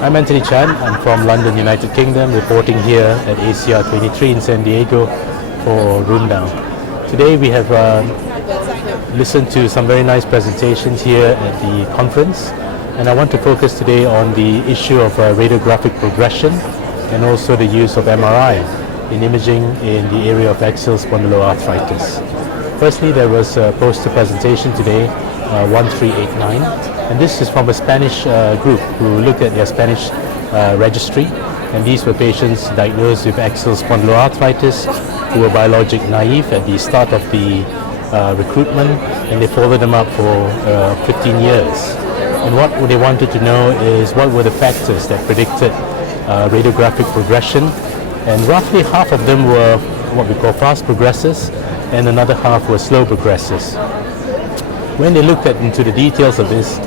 I'm Antoni Chan. I'm from London, United Kingdom, reporting here at ACR 23 in San Diego for Rundown. Today we have listened to some very nice presentations here at the conference, and I want to focus today on the issue of radiographic progression and also the use of MRI in imaging in the area of axial spondyloarthritis. Firstly, there was a poster presentation today, 1389, and this is from a Spanish group who looked at their Spanish registry, and these were patients diagnosed with axial spondyloarthritis who were biologic naive at the start of the recruitment, and they followed them up for 15 years. And what they wanted to know is what were the factors that predicted radiographic progression, and roughly half of them were what we call fast progressors and another half were slow progressors. When they looked into the details of this,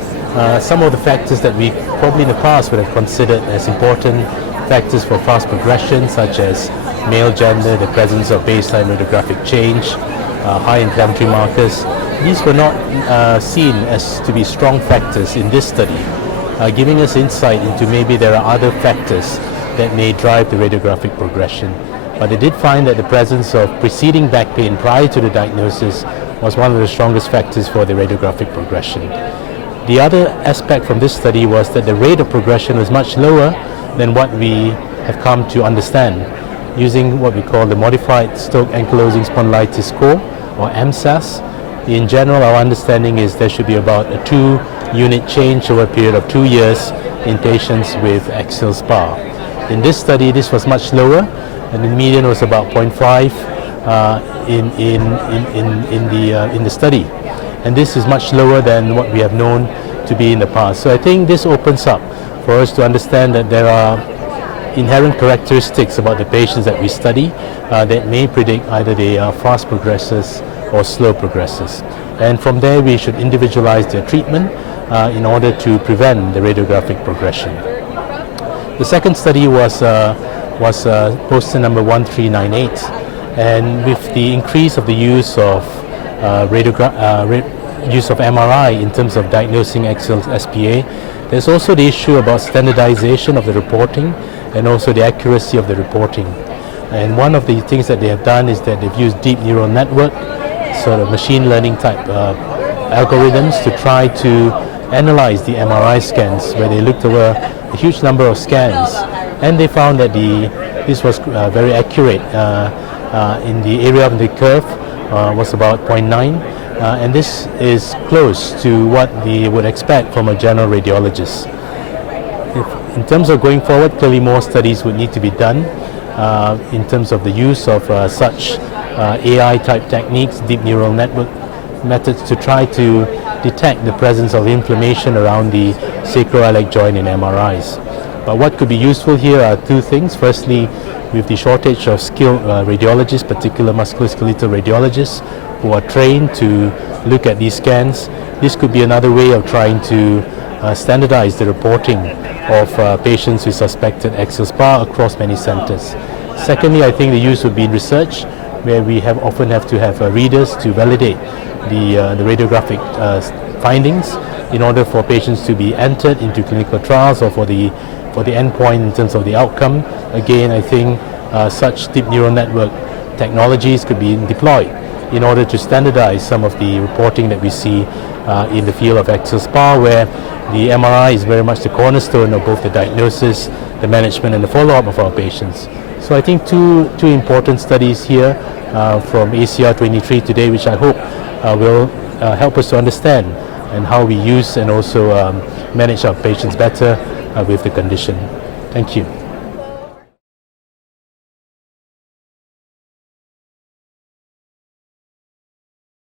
some of the factors that we probably in the past would have considered as important factors for fast progression, such as male gender, the presence of baseline radiographic change, high inflammatory markers, these were not seen as to be strong factors in this study, giving us insight into maybe there are other factors that may drive the radiographic progression. But they did find that the presence of preceding back pain prior to the diagnosis was one of the strongest factors for the radiographic progression. The other aspect from this study was that the rate of progression was much lower than what we have come to understand, using what we call the Modified Stoke Ankylosing Spondylitis Score, or MSAS. In general, our understanding is there should be about a 2-unit change over a period of 2 years in patients with AxSpA. In this study, this was much lower, and the median was about 0.5 in the study. And this is much lower than what we have known to be in the past. So I think this opens up for us to understand that there are inherent characteristics about the patients that we study that may predict either they are fast progressors or slow progressors. And from there we should individualize their treatment in order to prevent the radiographic progression. The second study was poster number 1398, and with the increase of the use of use of MRI in terms of diagnosing axial SPA, there's also the issue about standardization of the reporting and also the accuracy of the reporting. And one of the things that they have done is that they've used deep neural network, sort of machine learning type algorithms to try to analyze the MRI scans, where they looked over a huge number of scans, and they found that this was very accurate. In the area of the curve was about 0.9, and this is close to what we would expect from a general radiologist. In terms of going forward, clearly more studies would need to be done in terms of the use of such AI type techniques, deep neural network methods, to try to detect the presence of inflammation around the sacroiliac joint in MRIs. But what could be useful here are two things. Firstly, with the shortage of skilled radiologists, particular musculoskeletal radiologists who are trained to look at these scans, this could be another way of trying to standardize the reporting of patients with suspected AxSpA across many centers. Secondly, I think the use would be in research, where we often have to have readers to validate the radiographic findings in order for patients to be entered into clinical trials or for the endpoint in terms of the outcome. Again, I think such deep neural network technologies could be deployed in order to standardize some of the reporting that we see in the field of AxSpA, where the MRI is very much the cornerstone of both the diagnosis, the management, and the follow-up of our patients. So I think two important studies here from ACR 23 today, which I hope will help us to understand and how we use and also manage our patients better with the condition. Thank you.